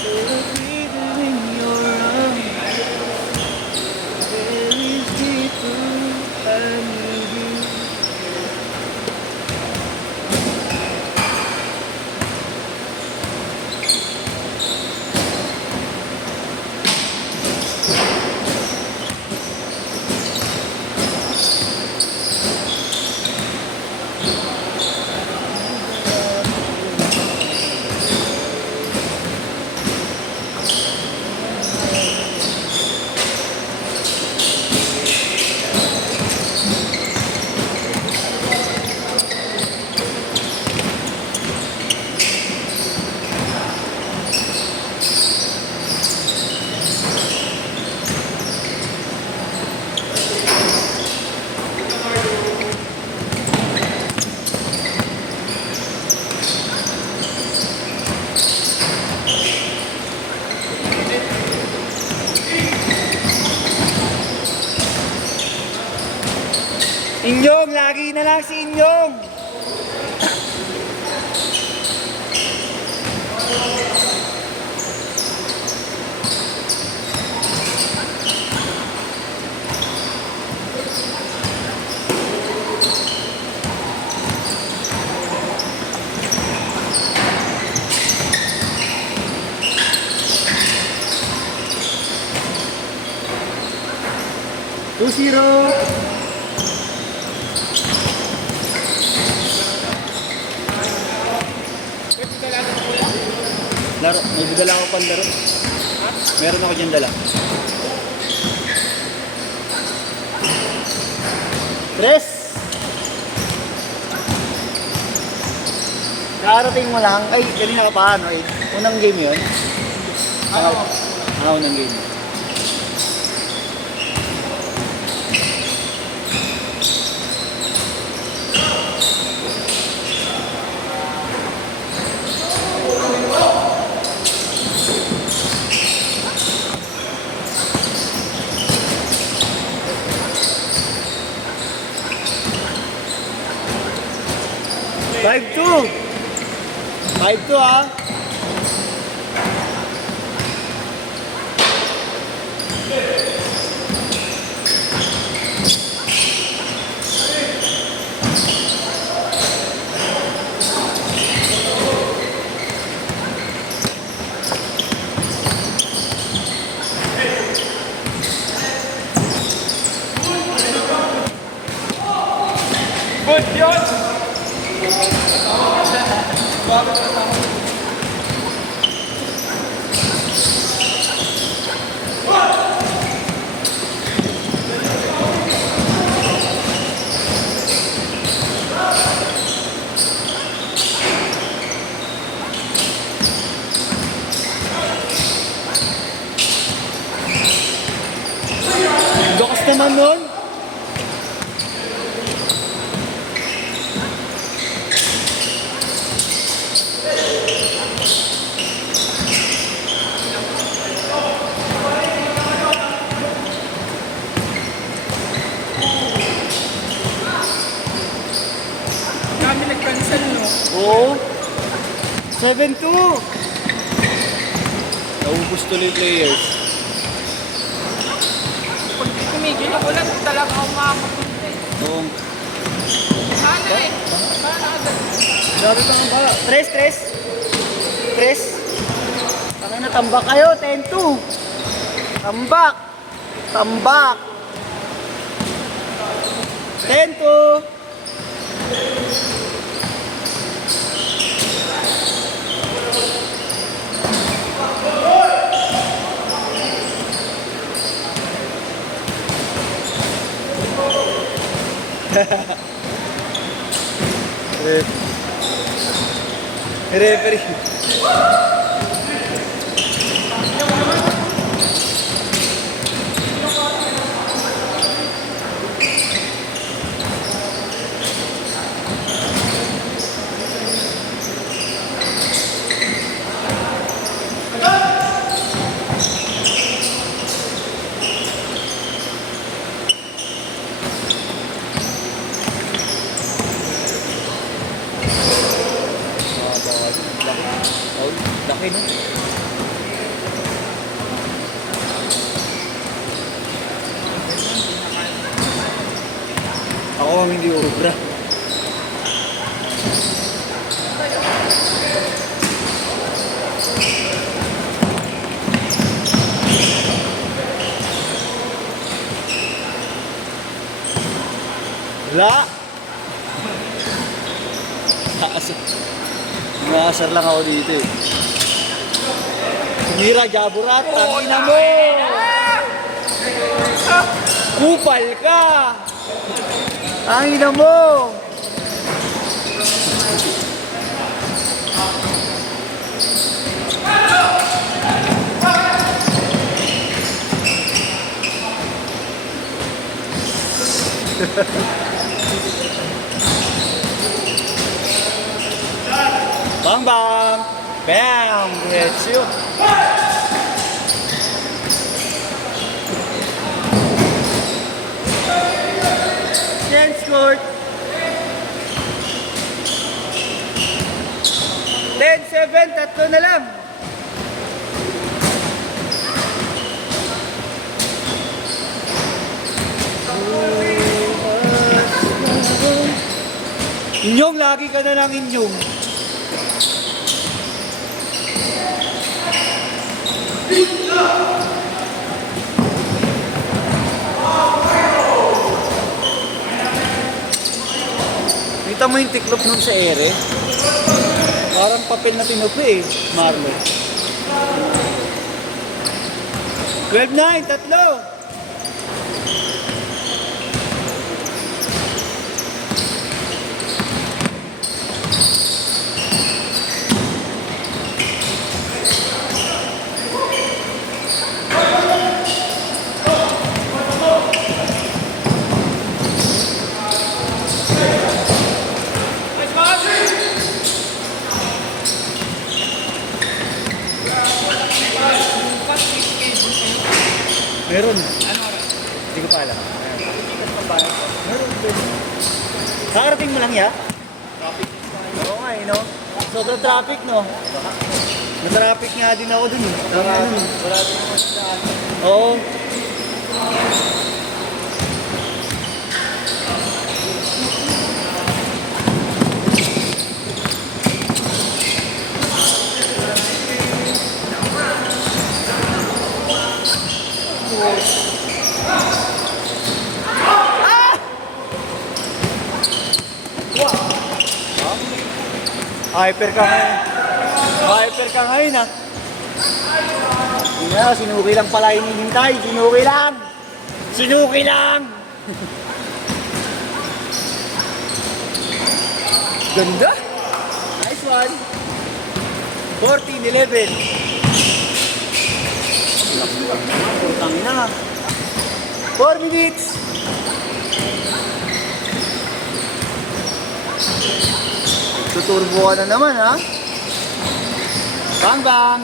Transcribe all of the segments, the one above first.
Feel breathing in your arms. There is deeper. I need you. Inyong, lagi na lang si Inyong. Two zero. Laro, may dala ako pang laro. Meron ako dyan dala. Tres! Nakarating mo lang. Ay, kanina ka paano eh. Unang game yun? Unang game. Five two. 5-2 ah. Good yun! Lakas naman nun. Kami nag-cancel, no? Oo. 7-2. Naubos tuloy yung players. Pag kumigil ako lang, talaga ako makakapunta eh. Oo. Sana eh. Sana agad. Grabe pa nga ba? Tres. Tangin na, tambak kayo. 10-2. Tambak. 10-2. Referee. Laki no? kami hindi obra. Wala! Umaasar lang ako dito eh. Tumira, Jaburat, tangina mo! Kupal ka! Tangina mo! Bang bang! Bam! Diretso! Dance court! 10-7, tatlo na lang! Inyong, lagi ka na lang inyong. Kita mo yung tiklop nun sa ere? Parang papel na tinupi eh, Marlo. 12-9, tatlo! Meron. Ano oras? Hindi ko pa alam. Meron. Kakarating mo lang ya? Traffic. Oo nga eh, no? Sobrang traffic, no? Na-traffic nga din ako dun eh. Wala din naman sa ano. Oo. Hyper ka ngayon. Hyper ka ngayon ah. Hindi na, sinuki lang pala hinihintay. Sinuki lang! Sinuki lang! Ganda! Nice one! 14-11. Putang ina. 4 minutes! Tuturbo ka na naman, ha? Bang bang!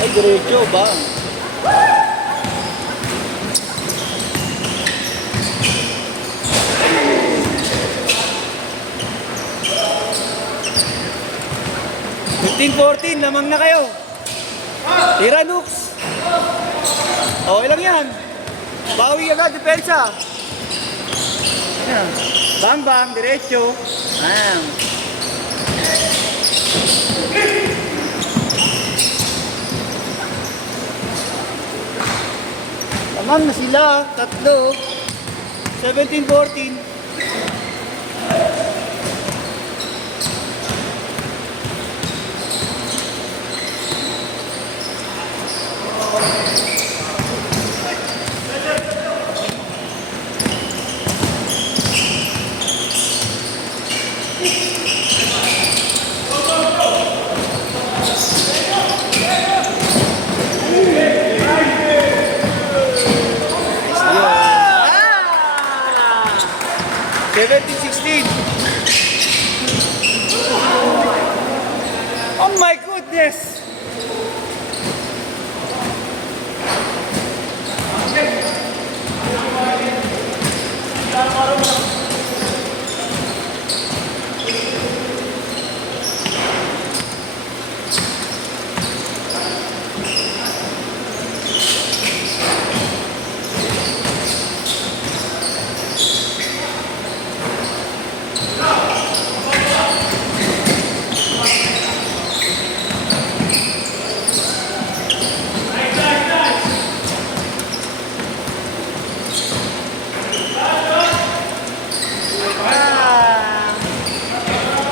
Ay, diretso, bang! $15-14, lamang na kayo! Tira, Nux! Okay lang yan! Bawi agad, depensa! Yan. Bang bang, diretso. Ayan. Tamang na sila, tatlo. 17-14. Oh my goodness!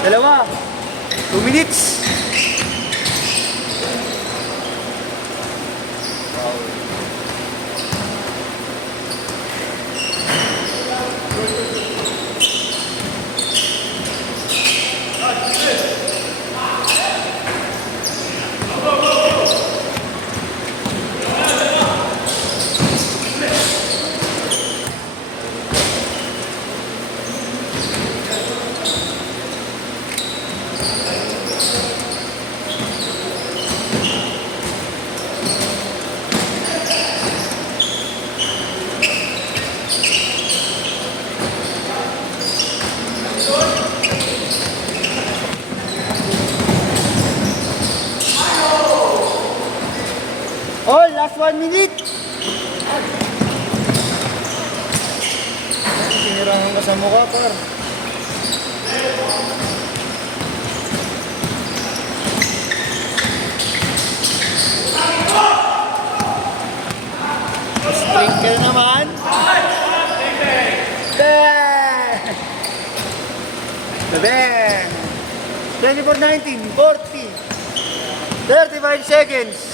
Dalawa. 2 minutes. Oh, last 1 minute. Tinirahan ka sa mukha, par. Sprinkle naman. Bang! Bang! 24-19, 40. 35 seconds.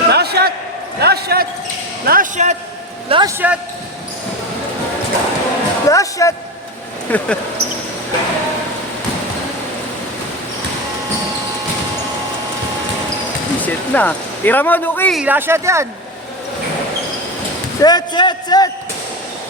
Last shot! Last shot! Last shot! Last shot! Last shot! Set na. Tira mo, Nuki. Last shot yan. Set, set, set!